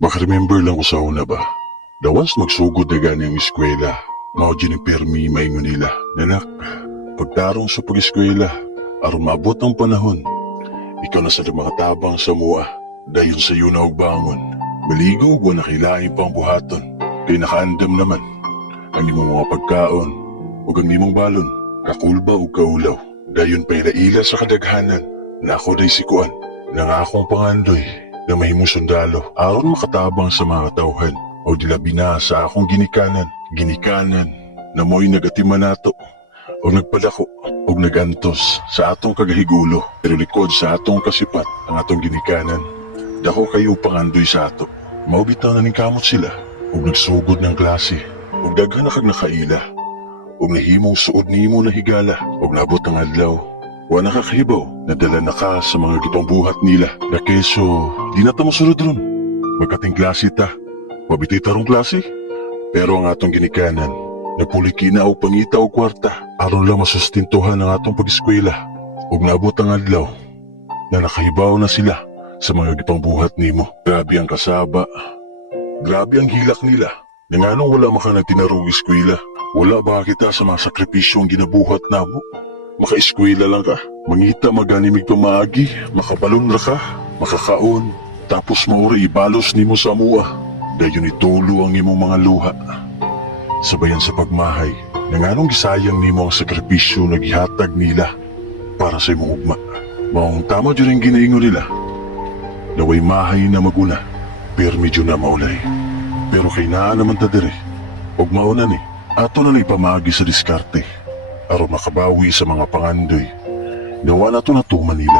Maka-remember lang ko sa una ba, dawas magsugod na gani ang eskwela, mao dyan yung permi maingon nila. Nanak, pagtarong sa pag-eskwela, aron maabot ang panahon, ikaw na sa makatabang sa mua, dayon sa iyo na og bangon. Maligo o nakilain pang buhaton, kay nakaandam naman, ang imong mga pagkaon, ug ang imong balon, kakulba o kaulaw, dayon pa ila sa kadaghanan, na ako day sikuan, nang akong pangandoy, na mahimong sundalo, aron makatabang sa mga tauhan, o dilabi na sa akong ginikanan, na mo'y nagatiman nato, o nagpadako, o nagantos sa atong kagahigulo, pero likod sa atong kasipat, ang atong ginikanan. Dako kayo pangandoy sa ato, maubitaw na ning kamot sila, o nagsugod ng klase, o daghan na kag nakaila, o nahimong suod nimo na higala, o nabot ang adlaw. Wa nakakahibaw, nadala na ka sa mga gipangbuhat nila, na keso, di na ta masunod ron. Magkating klase ta, mabitay tarong klase. Pero ang atong ginikanan, napuliki na o pangita o kwarta, aron lang masustintuhan ang atong pag-eskwela. Ug naabot ang adlaw, na nakahibaw na sila sa mga gipangbuhat nimo. Grabe ang kasaba, grabe ang hilak nila. Nanganong wala maka nagtinarong eskwela, wala ba kita sa mga sakripisyo ang ginabuhat namo? Maka-eskwela lang ka, mangita maganimig pamaagi, makabalon ra ka, makakaon, tapos mauri ibalos nimo sa mua, dayon itulo ang imong mga luha. Sabayan sa pagmahay, nanganong gisayang nimo ang sakripisyo na gihatag nila para sa imong ugma. Maong tama dyan ang ginaingon nila, naway mahay na maguna, pero medyo na maulay. Pero kay naa naman ta dire, og mauna ni, ato na ipamagi sa diskarte, aron makabawi sa mga pangandoy, nawa na to natuman nila.